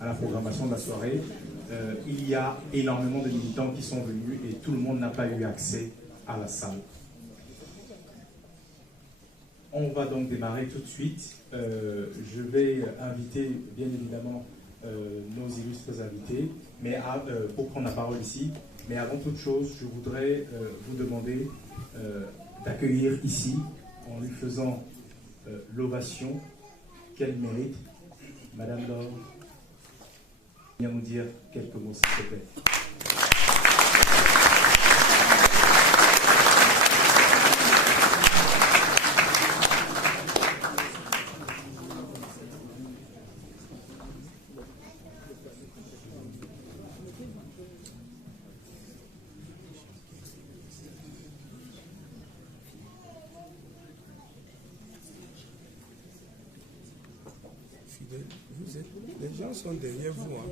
à la programmation de la soirée. Il y a énormément de militants qui sont venus et tout le monde n'a pas eu accès à la salle. On va donc démarrer tout de suite. Je vais inviter bien évidemment nos illustres invités pour prendre la parole ici. Mais avant toute chose, je voudrais vous demander d'accueillir ici, en lui faisant l'ovation qu'elle mérite, Madame Laure, viens nous dire quelques mots, s'il te plaît. Les gens sont derrière vous. Hein.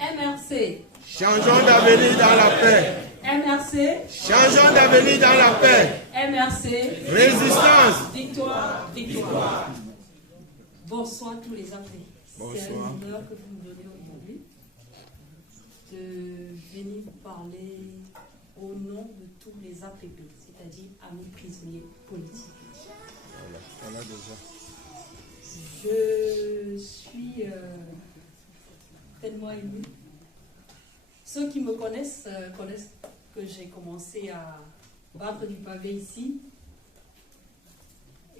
MRC. Changeons d'avenir dans la paix. MRC. Changeons d'avenir dans la paix. MRC. Résistance. Victoire, victoire. Bonsoir tous les appelés. Bonsoir. C'est un honneur que vous me donnez aujourd'hui de venir vous parler au nom de tous les APP, c'est-à-dire amis prisonniers politiques. Voilà déjà. Je suis tellement émue. Ceux qui me connaissent connaissent que j'ai commencé à battre du pavé ici.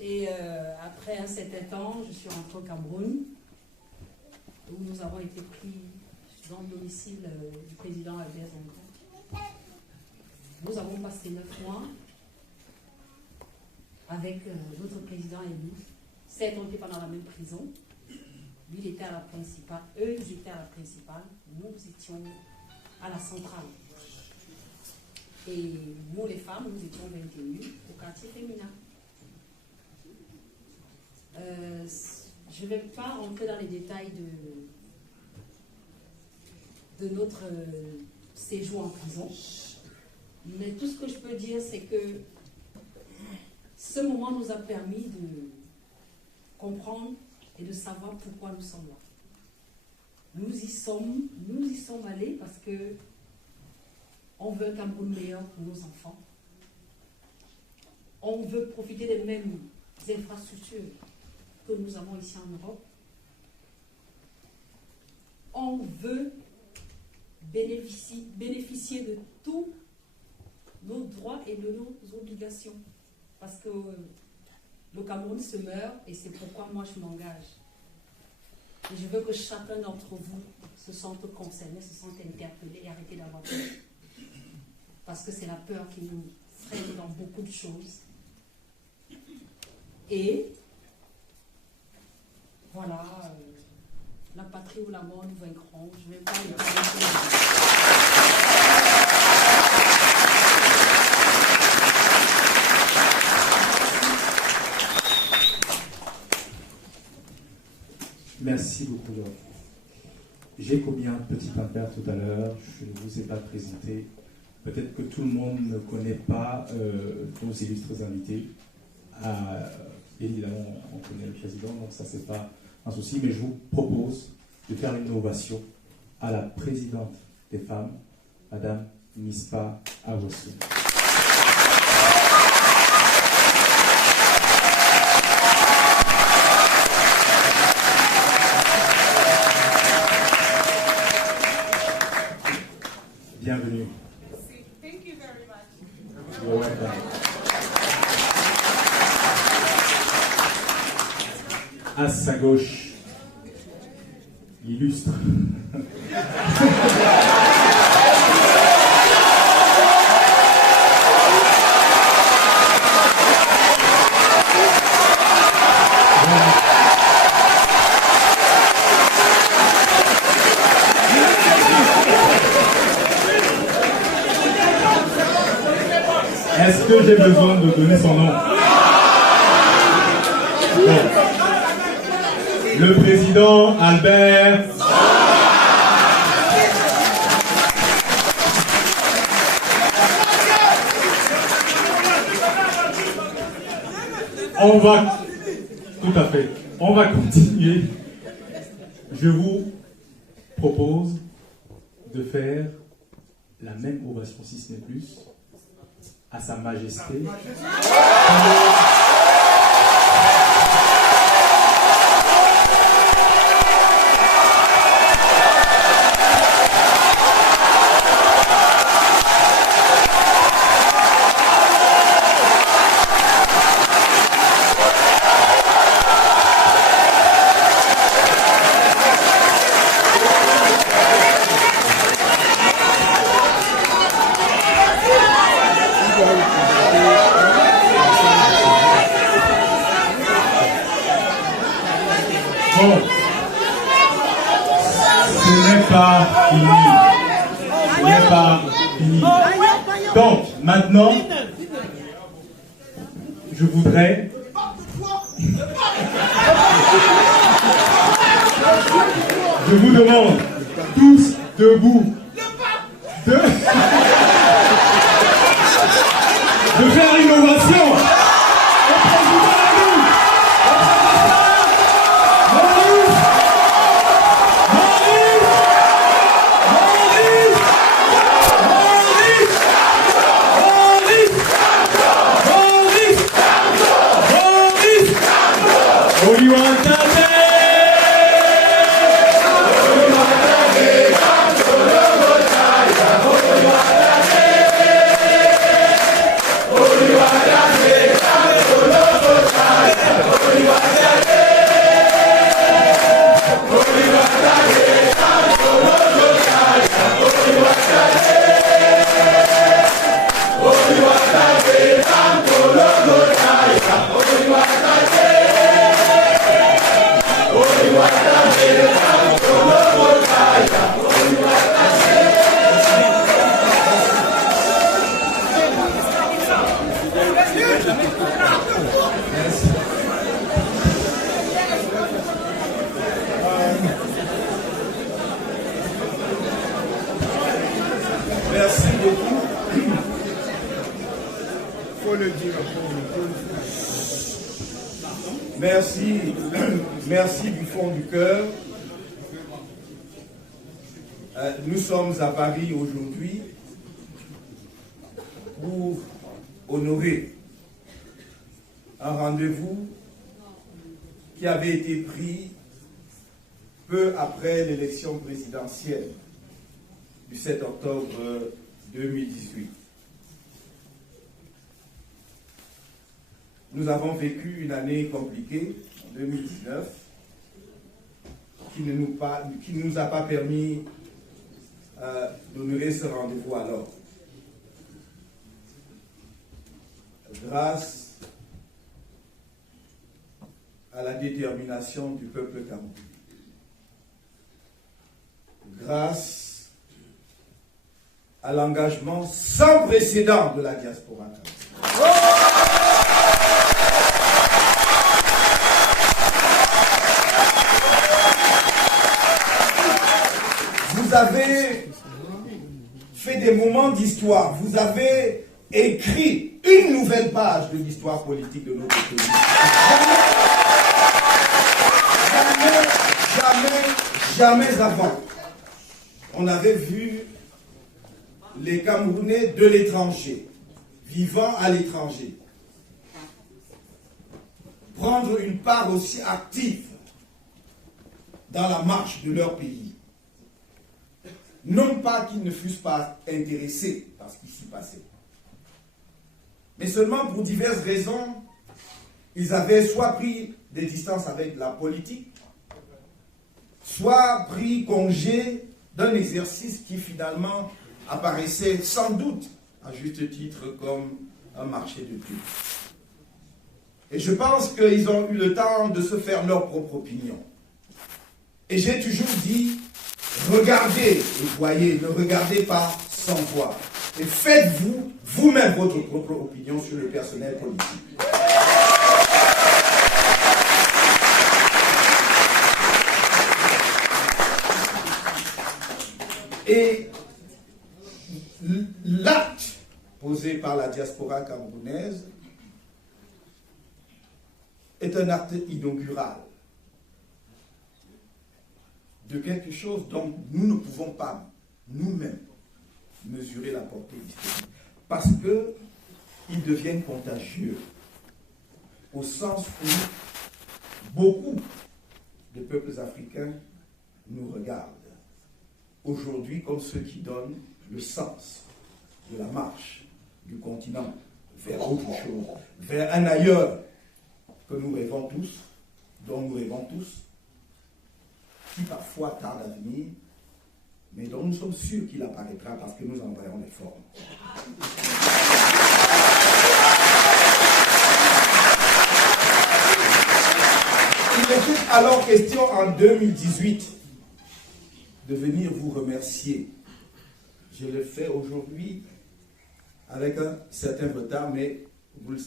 Et après un certain temps, je suis rentrée au Cameroun, où nous avons été pris dans le domicile du président Albert Zango. Nous avons passé 9 mois avec notre président élu. Certes, on était pas dans la même prison. Lui, il était à la principale. Eux, ils étaient à la principale. Nous étions à la centrale. Et nous, les femmes, nous étions 21 au quartier féminin. Je ne vais pas rentrer dans les détails de notre séjour en prison. Mais tout ce que je peux dire, c'est que ce moment nous a permis de comprendre et de savoir pourquoi nous sommes là. Nous y sommes allés parce que on veut un Cameroun meilleur pour nos enfants. On veut profiter des mêmes infrastructures que nous avons ici en Europe. On veut bénéficier de tous nos droits et de nos obligations. Parce que le Cameroun se meurt et c'est pourquoi moi je m'engage. Et je veux que chacun d'entre vous se sente concerné, se sente interpellé et arrêter d'avoir peur. Parce que c'est la peur qui nous freine dans beaucoup de choses. Et voilà, la patrie ou la mort nous vaincront. Je ne vais pas les parler. Merci beaucoup, Laure. J'ai commis un petit impair tout à l'heure, je ne vous ai pas présenté. Peut-être que tout le monde ne connaît pas nos illustres invités. Évidemment, on connaît le président, donc ça, c'est pas un souci, mais je vous propose de faire une ovation à la présidente des femmes, Madame Mispa Awosu. Bienvenue. Merci. Thank you very much. You're welcome. À sa gauche, l'illustre. Est-ce que j'ai besoin de donner son nom? Bon. Le président Albert. On va, tout à fait, on va continuer. Je vous propose de faire la même ovation, si ce n'est plus, à Sa Majesté. Bon, ce n'est pas fini. Ce n'est pas fini. Donc, maintenant, je voudrais... Je vous demande, tous debout, de faire une ovation. Merci beaucoup. Faut le dire. Merci, merci du fond du cœur. Nous sommes à Paris aujourd'hui pour honorer un rendez-vous qui avait été pris peu après l'élection présidentielle du 7 octobre 2018. Nous avons vécu une année compliquée, en 2019, qui ne nous a pas permis d'honorer ce rendez-vous alors. Grâce à la détermination du peuple camerounais. Grâce à l'engagement sans précédent de la diaspora camerounaise. Vous avez fait des moments d'histoire, vous avez écrit une nouvelle page de l'histoire politique de notre pays. Jamais avant, on avait vu les Camerounais de l'étranger, vivant à l'étranger, prendre une part aussi active dans la marche de leur pays. Non pas qu'ils ne fussent pas intéressés par ce qui s'y passait, mais seulement pour diverses raisons, ils avaient soit pris des distances avec la politique, soit pris congé d'un exercice qui finalement apparaissait sans doute, à juste titre, comme un marché de pub. Et je pense qu'ils ont eu le temps de se faire leur propre opinion. Et j'ai toujours dit, regardez et voyez, ne regardez pas sans voir. et faites-vous vous-même votre propre opinion sur le personnel politique. Et l'acte posé par la diaspora camerounaise est un acte inaugural de quelque chose dont nous ne pouvons pas nous-mêmes mesurer la portée historique, parce qu'ils deviennent contagieux, au sens où beaucoup de peuples africains nous regardent aujourd'hui comme ceux qui donnent le sens de la marche du continent vers autre chose, vers un ailleurs que nous rêvons tous, dont nous rêvons tous, qui parfois tarde à venir, mais dont nous sommes sûrs qu'il apparaîtra parce que nous en voyons les formes. Il était alors question en 2018 de venir vous remercier. Je le fais aujourd'hui avec un certain retard, mais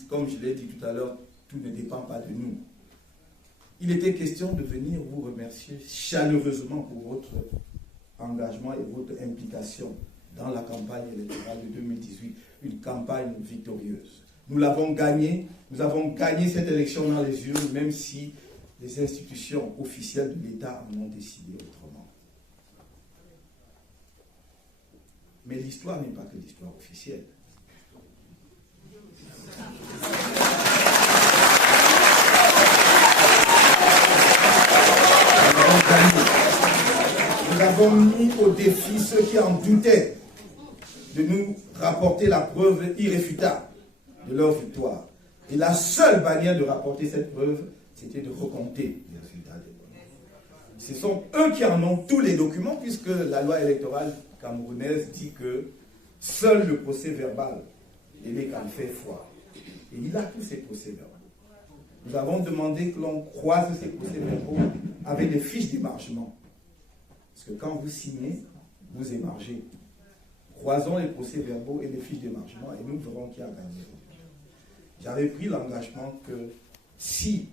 comme je l'ai dit tout à l'heure, tout ne dépend pas de nous. Il était question de venir vous remercier chaleureusement pour votre engagement et votre implication dans la campagne électorale de 2018, une campagne victorieuse. Nous l'avons gagnée, nous avons gagné cette élection dans les urnes, même si les institutions officielles de l'État en ont décidé autrement. Mais l'histoire n'est pas que l'histoire officielle. Nous avons mis au défi ceux qui en doutaient de nous rapporter la preuve irréfutable de leur victoire. Et la seule manière de rapporter cette preuve, c'était de recompter les résultats des votes. Ce sont eux qui en ont tous les documents, puisque la loi électorale camerounaise dit que seul le procès verbal est les qu'en fait foi. Et il a tous ces procès verbaux. Nous avons demandé que l'on croise ces procès verbaux avec des fiches d'émargement. Parce que quand vous signez, vous émargez. Croisons les procès verbaux et les fiches d'émargement et nous verrons qui a gagné. J'avais pris l'engagement que si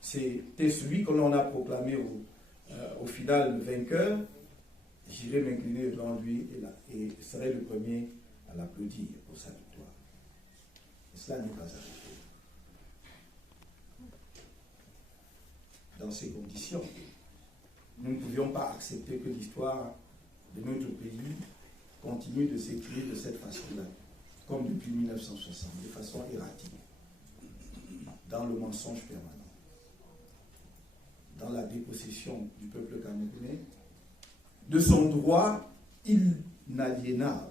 c'était celui que l'on a proclamé au final vainqueur, j'irai m'incliner devant lui et serai le premier à l'applaudir pour sa victoire. Et cela n'est pas arrivé. Dans ces conditions, nous ne pouvions pas accepter que l'histoire de notre pays continue de s'écrire de cette façon-là, comme depuis 1960, de façon erratique, dans le mensonge permanent, dans la dépossession du peuple camerounais, de son droit inaliénable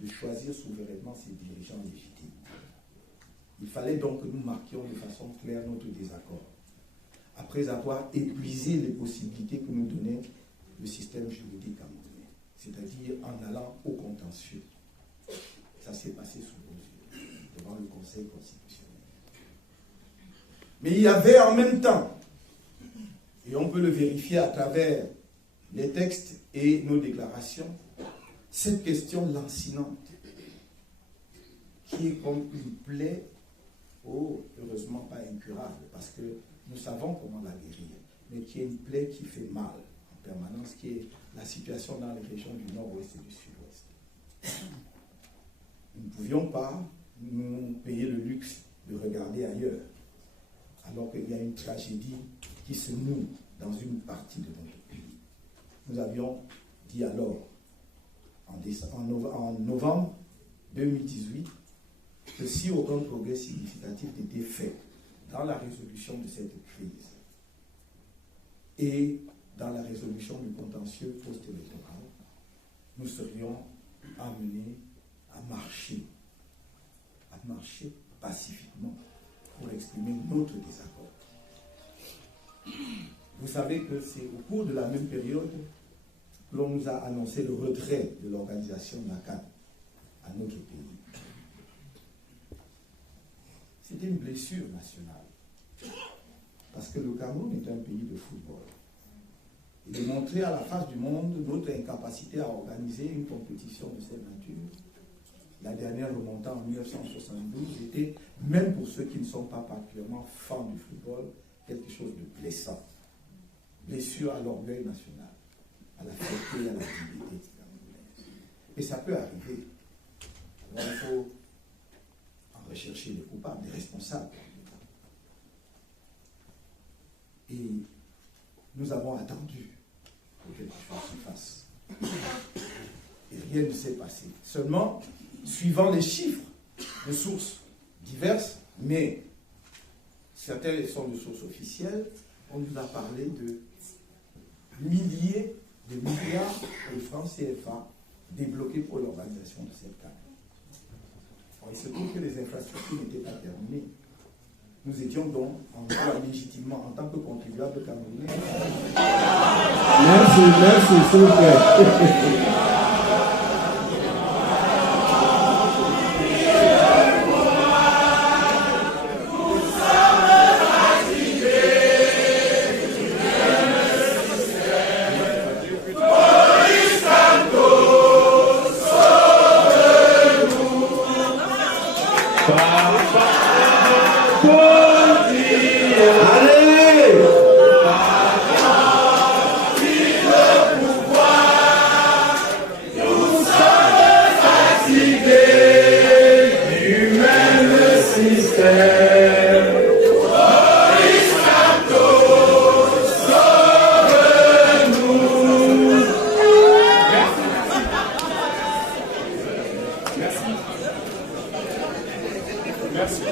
de choisir souverainement ses dirigeants légitimes. Il fallait donc que nous marquions de façon claire notre désaccord, après avoir épuisé les possibilités que nous donnait le système juridique camerounais, c'est-à-dire en allant au contentieux. Ça s'est passé sous nos yeux, devant le Conseil constitutionnel. Mais il y avait en même temps, et on peut le vérifier à travers les textes et nos déclarations, cette question lancinante, qui est comme une plaie, heureusement pas incurable, parce que nous savons comment la guérir, mais qui est une plaie qui fait mal en permanence, qui est la situation dans les régions du nord-ouest et du sud-ouest. Nous ne pouvions pas nous payer le luxe de regarder ailleurs, alors qu'il y a une tragédie qui se noue dans une partie de notre pays. Nous avions dit alors, en novembre 2018, que si aucun progrès significatif n'était fait dans la résolution de cette crise et dans la résolution du contentieux post-électoral, nous serions amenés à marcher pacifiquement pour exprimer notre désaccord. Vous savez que c'est au cours de la même période que l'on nous a annoncé le retrait de l'organisation NACAD à notre pays. C'était une blessure nationale. Parce que le Cameroun est un pays de football. Et de montrer à la face du monde notre incapacité à organiser une compétition de cette nature la dernière remontée en 1972 était, même pour ceux qui ne sont pas particulièrement fans du football, quelque chose de blessant. Blessure à l'orgueil national, à la fierté, à la dignité camerounaise. Et ça peut arriver. Alors il faut en rechercher les coupables, les responsables. Et nous avons attendu que quelque chose se fasse. Et rien ne s'est passé. Seulement, suivant les chiffres de sources diverses, mais certaines sont de sources officielles, on nous a parlé de milliers de milliards de francs CFA débloqués pour l'organisation de cette CAN. Il se trouve que les infrastructures n'étaient pas terminées. Nous étions donc en droit légitimement en tant que contribuables camerounais. Merci, s'il vous plaît. Merci.